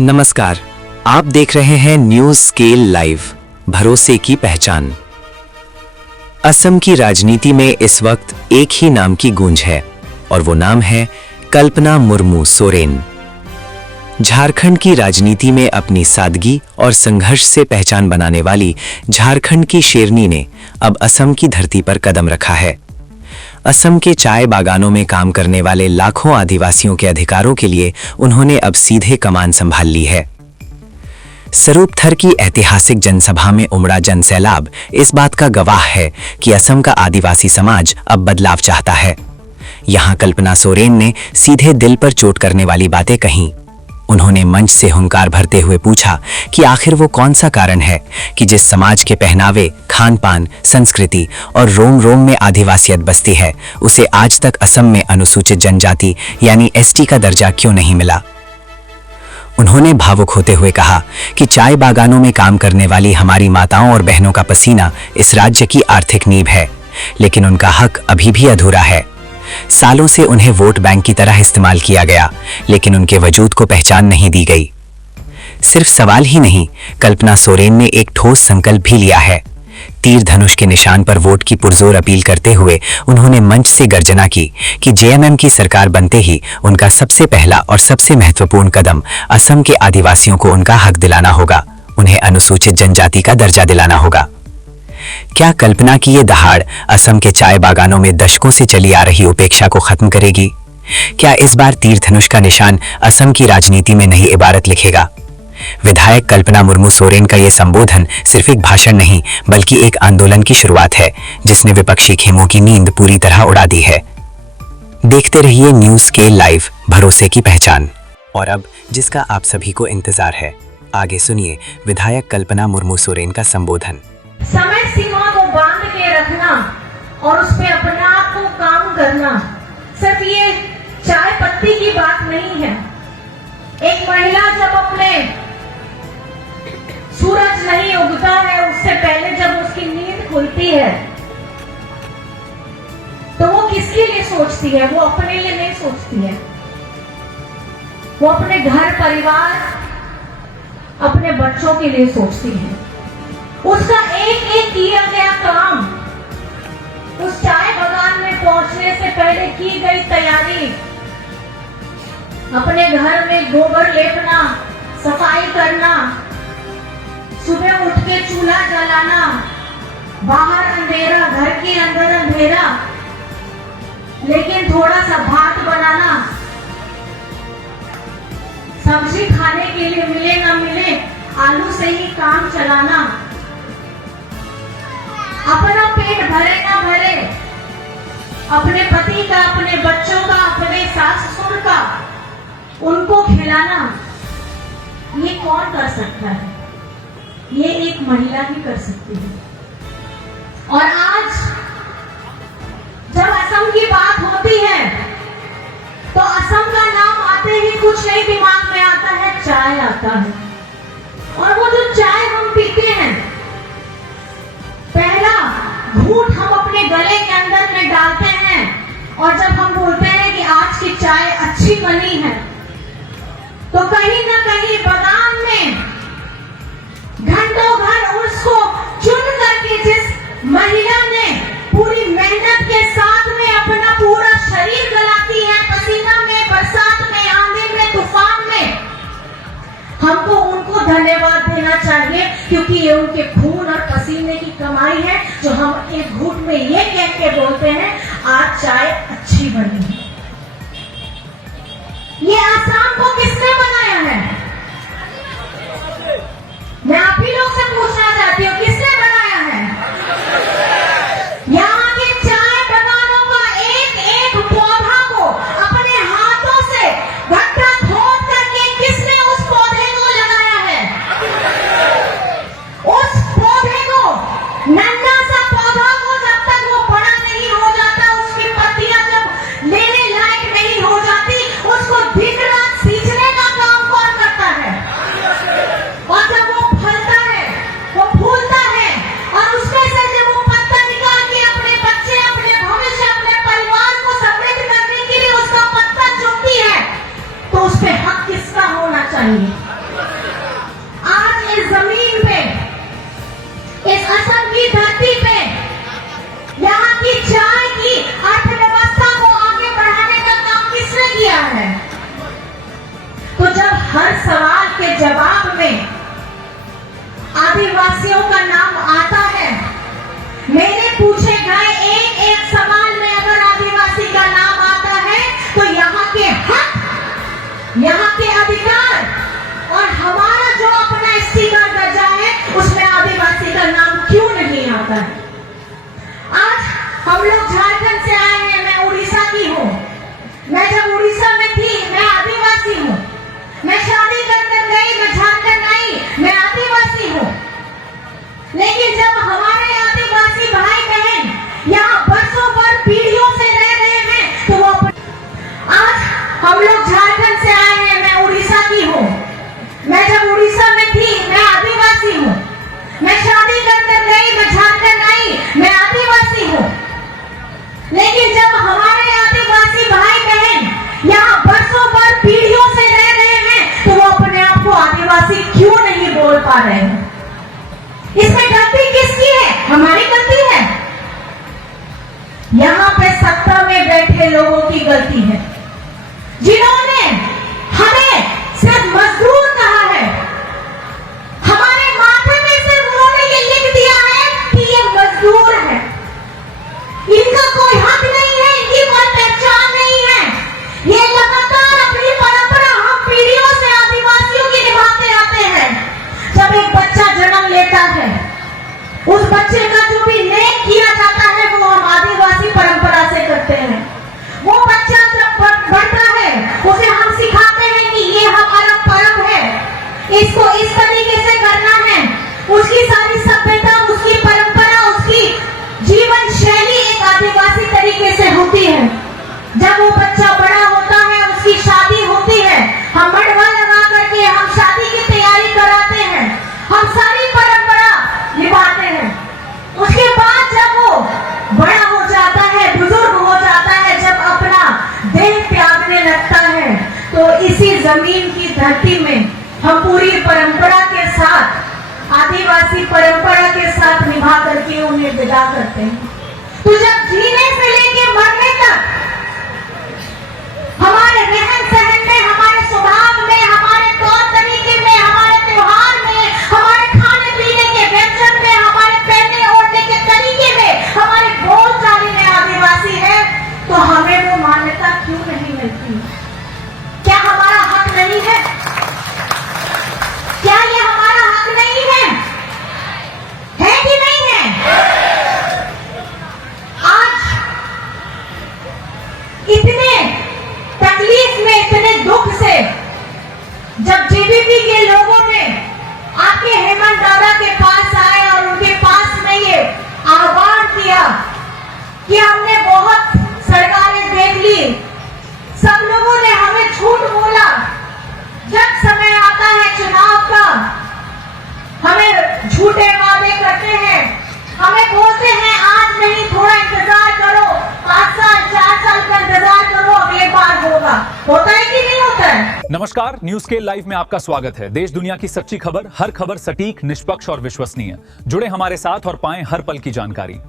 नमस्कार, आप देख रहे हैं न्यूज स्केल लाइव, भरोसे की पहचान। असम की राजनीति में इस वक्त एक ही नाम की गूंज है और वो नाम है कल्पना मुर्मू सोरेन। झारखंड की राजनीति में अपनी सादगी और संघर्ष से पहचान बनाने वाली झारखंड की शेरनी ने अब असम की धरती पर कदम रखा है। असम के चाय बागानों में काम करने वाले लाखों आदिवासियों के अधिकारों के लिए उन्होंने अब सीधे कमान संभाल ली है। सरूपथर की ऐतिहासिक जनसभा में उमड़ा जनसैलाब इस बात का गवाह है कि असम का आदिवासी समाज अब बदलाव चाहता है। यहां कल्पना सोरेन ने सीधे दिल पर चोट करने वाली बातें कहीं। उन्होंने मंच से हुंकार भरते हुए पूछा कि आखिर वो कौन सा कारण है कि जिस समाज के पहनावे, खान पान, संस्कृति और रोम रोम में आदिवासियत बसती है, उसे आज तक असम में अनुसूचित जनजाति यानी एसटी का दर्जा क्यों नहीं मिला। उन्होंने भावुक होते हुए कहा कि चाय बागानों में काम करने वाली हमारी माताओं और बहनों का पसीना इस राज्य की आर्थिक नींव है, लेकिन उनका हक अभी भी अधूरा है। सालों से उन्हें वोट बैंक की तरह इस्तेमाल किया गया, लेकिन उनके वजूद को पहचान नहीं दी गई। सिर्फ सवाल ही नहीं, कल्पना सोरेन ने एक ठोस संकल्प भी लिया है। तीर धनुष के निशान पर वोट की पुरजोर अपील करते हुए उन्होंने मंच से गर्जना की कि जेएमएम की सरकार बनते ही उनका सबसे पहला और सबसे महत्वपूर्ण कदम असम के आदिवासियों को उनका हक दिलाना होगा, उन्हें अनुसूचित जनजाति का दर्जा दिलाना होगा। क्या कल्पना की ये दहाड़ असम के चाय बागानों में दशकों से चली आ रही उपेक्षा को खत्म करेगी? क्या इस बार तीर धनुष का निशान असम की राजनीति में नई इबारत लिखेगा? विधायक कल्पना मुर्मू सोरेन का ये संबोधन सिर्फ एक भाषण नहीं, बल्कि एक आंदोलन की शुरुआत है जिसने विपक्षी खेमों की नींद पूरी तरह उड़ा दी है। देखते रहिए न्यूज स्केल लाइव, भरोसे की पहचान। और अब जिसका आप सभी को इंतजार है, आगे सुनिए विधायक कल्पना मुर्मू सोरेन का संबोधन। समय सीमा को बांध के रखना और उस पे अपने आप को काम करना सिर्फ ये चाय पत्ती की बात नहीं है। एक महिला जब अपने सूरज नहीं उगता है उससे पहले जब उसकी नींद खुलती है तो वो किसके लिए सोचती है? वो अपने लिए नहीं सोचती है। वो अपने घर परिवार, अपने बच्चों के लिए सोचती है। उसका एक एक किया गया काम, उस चाय बागान में पहुंचने से पहले की गई तैयारी, अपने घर में गोबर लेपना, सफाई करना, सुबह उठ के चूल्हा जलाना, बाहर अंधेरा, घर के अंदर अंधेरा, लेकिन थोड़ा सा भात बनाना, सब्जी खाने के लिए मिले ना मिले, आलू से ही काम चलाना, अपना पेट भरे ना भरे, अपने पति का, अपने बच्चों का, अपने सास ससुर का, उनको खिलाना, ये कौन कर सकता है? ये एक महिला ही कर सकती है। और आज जब असम की बात होती है तो असम का नाम आते ही कुछ नहीं दिमाग में आता है, चाय आता है। और वो जो चाय हम पीते हैं, पहला घूंट हम अपने गले के अंदर में डालते हैं और जब हम बोलते हैं कि आज की चाय अच्छी बनी है, तो कहीं ना कहीं बागान में घंटों घर उसको चुन करके जिस महिला ने पूरी मेहनत के साथ में अपना पूरा शरीर गलाती है, पसीना में, बरसात में, आंधी में, तूफान में, हमको उनको धन्यवाद देना चाहिए, क्योंकि ये उनके खून और पसीने की कमाई है जो हम एक घूंट में ये कह के बोलते हैं आज चाय अच्छी बनी है। ये आसाम को किसने बनाया है? मैं आप ही लोग से पूछना चाहती हूँ, किसने बनाया है? यहाँ के चाय बागानों का एक एक पौधा को अपने हाथों से गड्ढा खोद करके किसने उस पौधे को लगाया है? उस पौधे को, नन्हा सा पौधा को जब तक वो बड़ा नहीं हो जाता, उसकी पत्तियां जब लेने लायक नहीं हो जाती, उसको दिन रात सींचने का काम की धरती पे यहाँ की चाय की अर्थव्यवस्था को आगे बढ़ाने का काम किसने किया है? तो जब हर सवाल के जवाब में आदिवासियों का नाम आता है, मेरे पूछे गए एक एक सवाल में अगर आदिवासी का नाम आता है, तो यहाँ के हक, यहाँ के अधिकार और हमारा जो अपना स्टीकर दर्जा है उसमें आदिवासी का नाम क्यों नहीं आता है? आज हम लोग झारखंड से आए हैं, मैं उड़ीसा की हूँ। मैं जब उड़ीसा में थी, मैं आदिवासी हूँ। मैं शादी कर गई, मैं झारखंड आई, मैं आदिवासी हूँ। लेकिन जब हमारे आदिवासी भाई बहन यहाँ बरसों पर पीढ़ियों से रह रहे हैं, तो वो आज हम लोग झारखंड से आए हैं, मैं उड़ीसा की हूँ। मैं जब उड़ीसा में थी, मैं आदिवासी हूँ। मैं शादी कर गई, मैं झारखंड आई, मैं आदिवासी हूँ। लेकिन जब हमारे आदिवासी भाई बहन यहाँ बरसों पर पीढ़ियों से रह रहे हैं, तो वो अपने आप को आदिवासी क्यों नहीं बोल पा रहे हैं? इसमें गलती किसकी है? हमारी गलती है? यहाँ पे सत्ता में बैठे लोगों की गलती है, जिन्होंने हमें सिर्फ मजदूर कहा है। हमारे माथे में सिर्फ उन्होंने ये लिख दिया है कि ये मजदूर है। इनका कोई हक नहीं है, इनकी कोई पहचान नहीं है। ये लगातार अपनी परंपरा हम पीढ़ियों से आदिवासियों की निभाते आते हैं। जब एक बच्चा जन्म लेता है, उस बच्चे का जो भी नेक किया जाता है वो हम आदिवासी परंपरा से करते हैं। वो बच्चा जब बढ़ता है, उसे हम सिखाते हैं कि ये हमारा पर्व है, इसको इस तरीके से करना है। उसकी सारी सभ्यता, उसकी परंपरा, उसकी जीवन शैली एक आदिवासी तरीके से होती है। जब वो बच्चा बड़ा होता है, उसकी शादी होती है, हम मड़वा लगा करके हम शादी की तैयारी कराते हैं, हम सारी परंपरा निभाते हैं। उसके बाद जब वो बड़ा हो जाता है, बुजुर्ग हो जाता है, जब अपना देह त्यागने लगता है, तो इसी जमीन की धरती में हम पूरी परंपरा के साथ, आदिवासी परंपरा के साथ निभा करके उन्हें विदा करते हैं। तो जब जीने से लेके मरने तक हमारे रहन सहन में, हमारे स्वभाव में, हमारे तौर तरीके में, हमारे त्योहार में, हमारे खाने पीने के व्यंजन में, हमारे पहनने ओढ़ने के तरीके में, हमारे बोलचाल में आदिवासी है, तो हमें वो मान्यता क्यों नहीं मिलती? क्या हमारा हक नहीं है? क्या ये हमारा हक नहीं है? है कि नहीं है? आज इतने तकलीफ में, इतने दुख से जब जेबीपी के लोगों ने आपके हेमंत दादा के पास आए और उनके पास में ये आह्वान किया कि हमने बहुत सरकारें देख ली, सब लोगों ने हमें झूठ बोला, जब समय आता है चुनाव का, हमें झूठे वादे करते हैं, हमें बोलते हैं आज नहीं, थोड़ा इंतजार करो, 5 साल 4 साल का इंतजार करो, अगले बार होगा। होता है कि नहीं होता है? नमस्कार, न्यूज स्केल लाइव में आपका स्वागत है। देश दुनिया की सच्ची खबर, हर खबर सटीक, निष्पक्ष और विश्वसनीय। जुड़े हमारे साथ और पाएं हर पल की जानकारी।